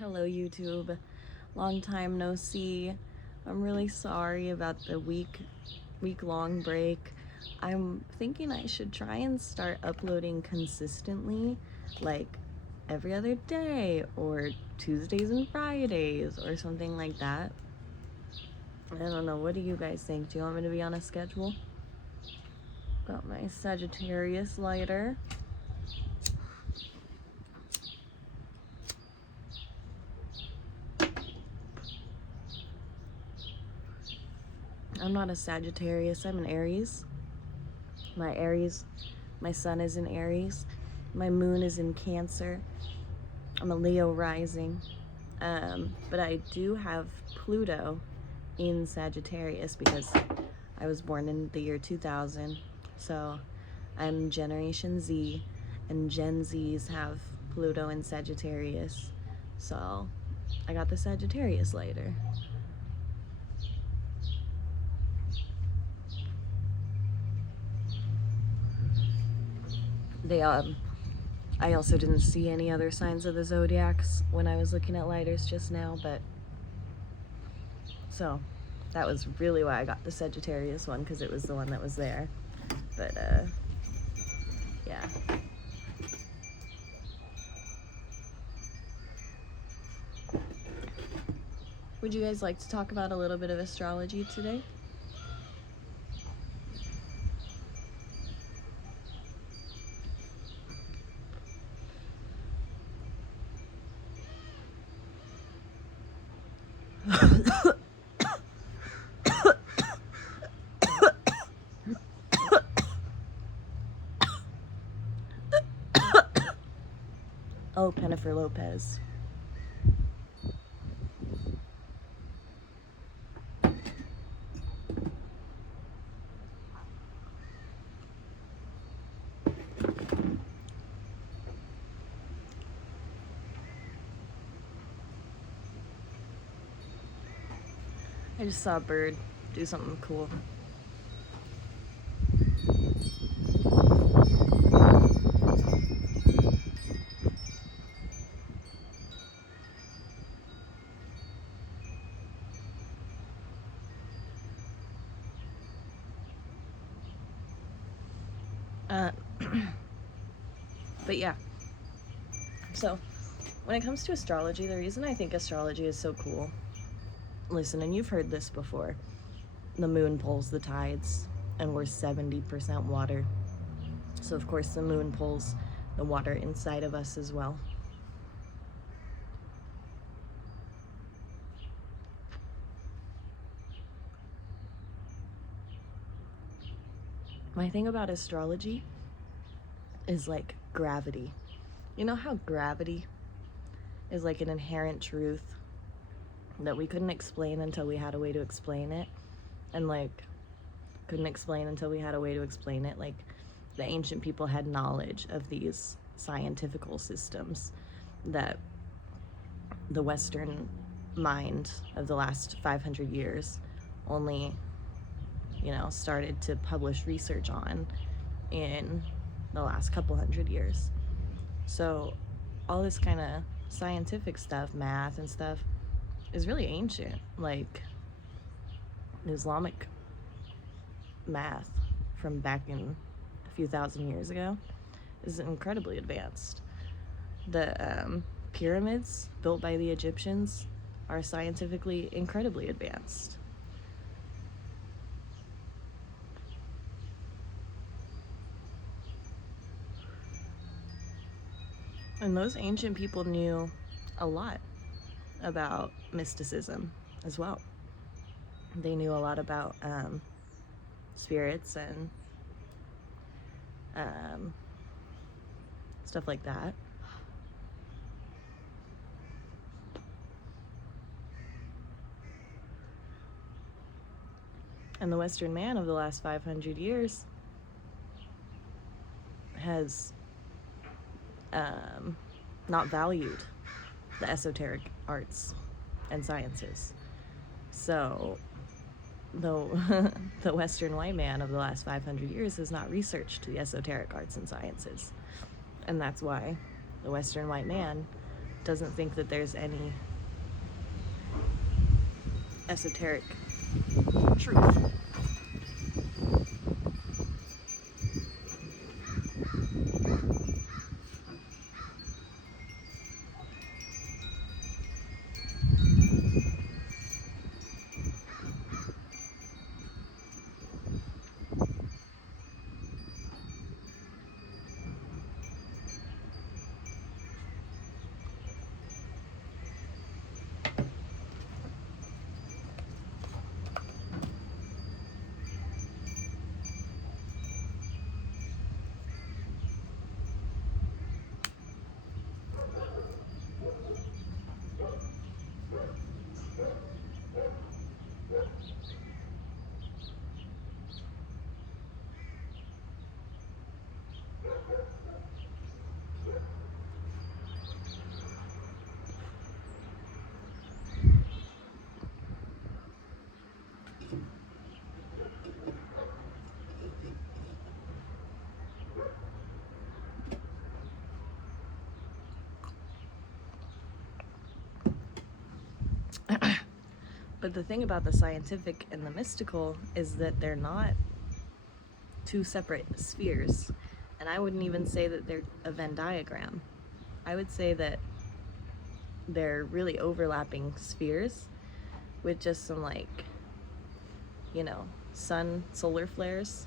Hello YouTube, long time no see. I'm really sorry about the week-long break. I'm thinking I should try and start uploading consistently, like every other day or Tuesdays and Fridays or something like that. I don't know, what do you guys think? Do you want me to be on a schedule? Got my Sagittarius lighter. I'm not a Sagittarius, I'm an Aries. My sun is in Aries. My moon is in Cancer. I'm a Leo rising. But I do have Pluto in Sagittarius because I was born in the year 2000. So I'm Generation Z, and Gen Zs have Pluto in Sagittarius. So I got the Sagittarius later. I also didn't see any other signs of the zodiacs when I was looking at lighters just now, but so that was really why I got the Sagittarius one, because it was the one that was there. But yeah. Would you guys like to talk about a little bit of astrology today? Oh, Jennifer Lopez. I just saw a bird do something cool. But yeah, so when it comes to astrology, the reason I think astrology is so cool, listen, and you've heard this before, the moon pulls the tides, and we're 70% water. So of course the moon pulls the water inside of us as well. My thing about astrology is like gravity. You know how gravity is like an inherent truth that we couldn't explain until we had a way to explain it, and like couldn't explain until we had a way to explain it. Like the ancient people had knowledge of these scientifical systems that the Western mind of the last 500 years only, started to publish research on in the last couple hundred years. So all this kind of scientific stuff, math and stuff, is really ancient. Like Islamic math from back in a few thousand years ago is incredibly advanced. The pyramids built by the Egyptians are scientifically incredibly advanced. And those ancient people knew a lot about mysticism as well. They knew a lot about spirits and stuff like that. And the Western man of the last 500 years has not valued the esoteric arts and sciences. So the Western white man of the last 500 years has not researched the esoteric arts and sciences. And that's why the Western white man doesn't think that there's any esoteric truth. But the thing about the scientific and the mystical is that they're not two separate spheres. And I wouldn't even say that they're a Venn diagram. I would say that they're really overlapping spheres with just some, like, you know, solar flares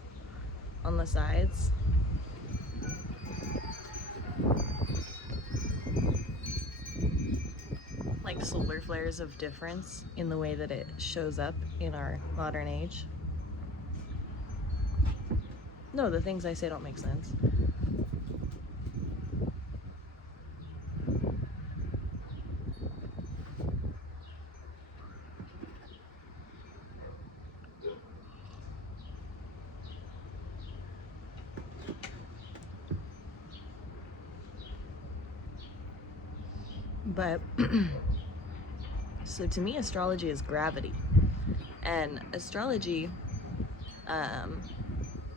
on the sides. Like solar flares of difference in the way that it shows up in our modern age. No, the things I say don't make sense. But so to me, astrology is gravity. And astrology,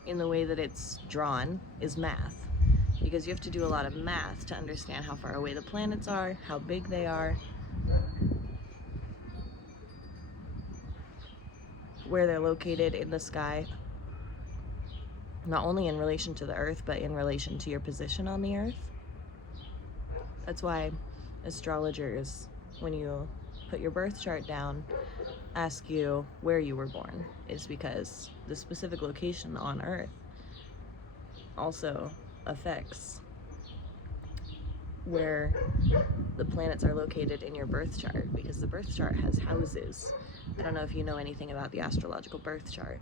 in the way that it's drawn, is math. Because you have to do a lot of math to understand how far away the planets are, how big they are, where they're located in the sky, not only in relation to the Earth, but in relation to your position on the Earth. That's why astrologers, when you put your birth chart down, ask you where you were born, is because the specific location on Earth also affects where the planets are located in your birth chart, because the birth chart has houses. I don't know if you know anything about the astrological birth chart.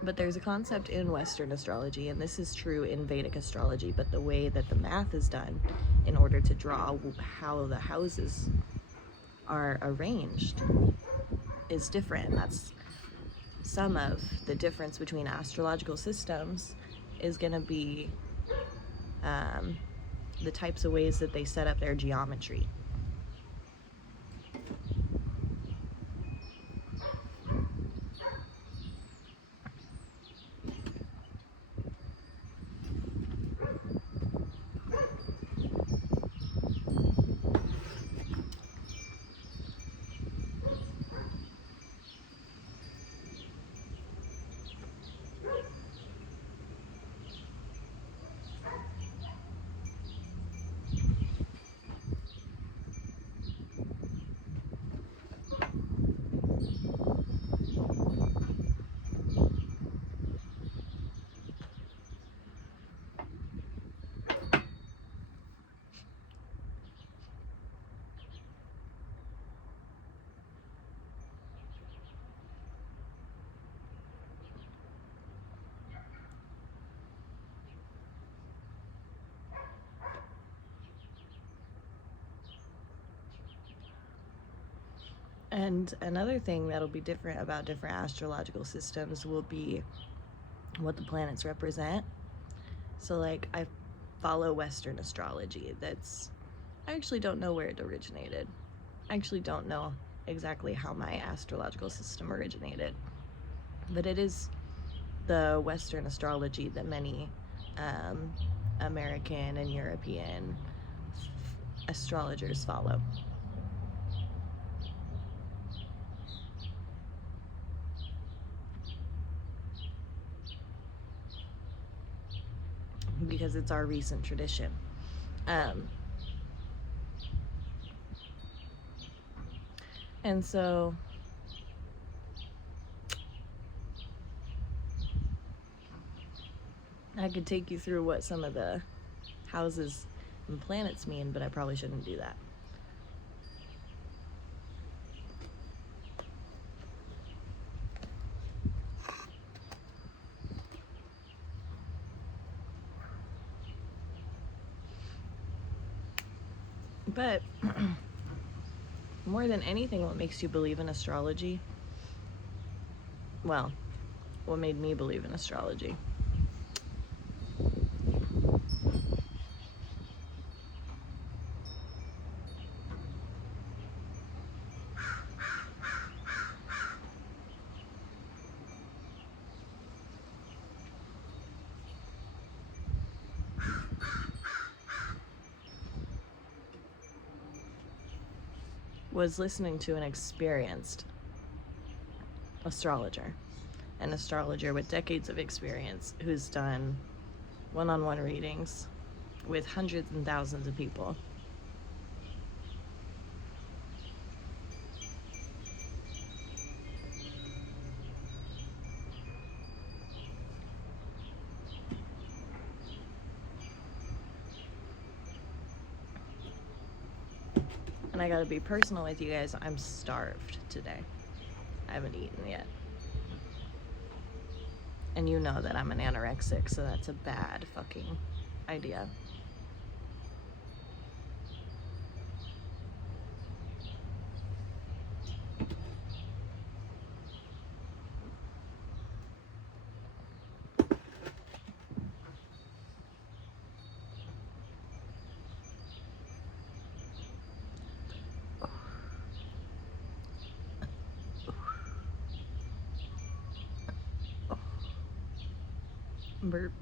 But there's a concept in Western astrology, and this is true in Vedic astrology, but the way that the math is done in order to draw how the houses are arranged is different. That's some of the difference between astrological systems, is going to be the types of ways that they set up their geometry. And another thing that'll be different about different astrological systems will be what the planets represent. So, like, I follow Western astrology. I actually don't know where it originated. I actually don't know exactly how my astrological system originated. But it is the Western astrology that many American and European astrologers follow. Because it's our recent tradition. And so I could take you through what some of the houses and planets mean, but I probably shouldn't do that. But more than anything, what makes you believe in astrology, well, what made me believe in astrology, was listening to an experienced astrologer, an astrologer with decades of experience who's done one-on-one readings with hundreds and thousands of people. And I gotta be personal with you guys, I'm starved today. I haven't eaten yet. And you know that I'm an anorexic, so that's a bad fucking idea. Burp.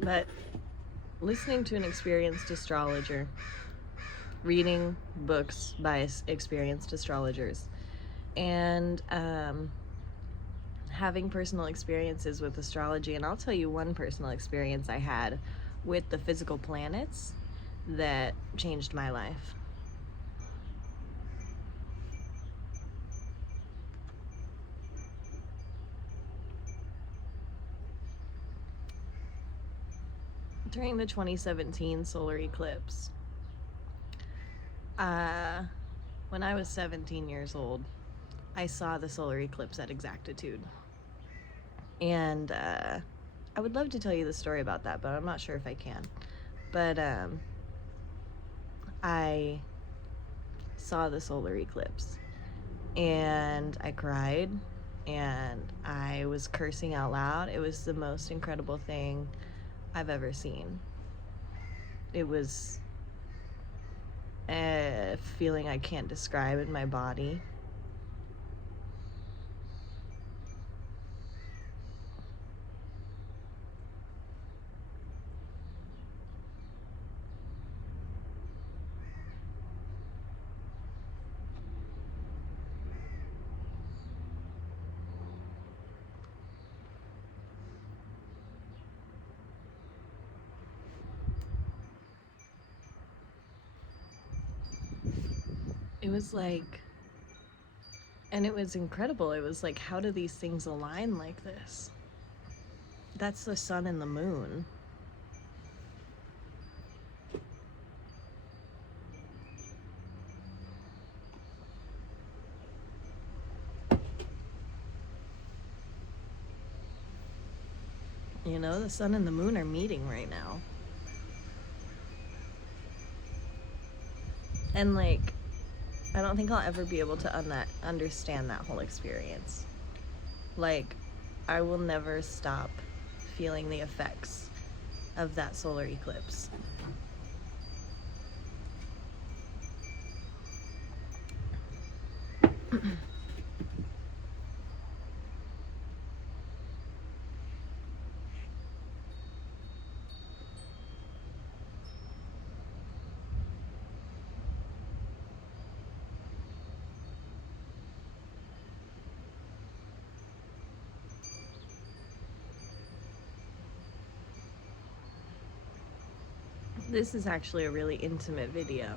But listening to an experienced astrologer, reading books by experienced astrologers, and having personal experiences with astrology, and I'll tell you one personal experience I had with the physical planets that changed my life. During the 2017 solar eclipse, when I was 17 years old, I saw the solar eclipse at exactitude. And I would love to tell you the story about that, but I'm not sure if I can. But I saw the solar eclipse and I cried and I was cursing out loud. It was the most incredible thing I've ever seen. It was a feeling I can't describe in my body. it was like, and it was incredible. It was like, how do these things align like this? That's the sun and the moon. You know, the sun and the moon are meeting right now. And like, I don't think I'll ever be able to understand that whole experience. Like, I will never stop feeling the effects of that solar eclipse. This is actually a really intimate video.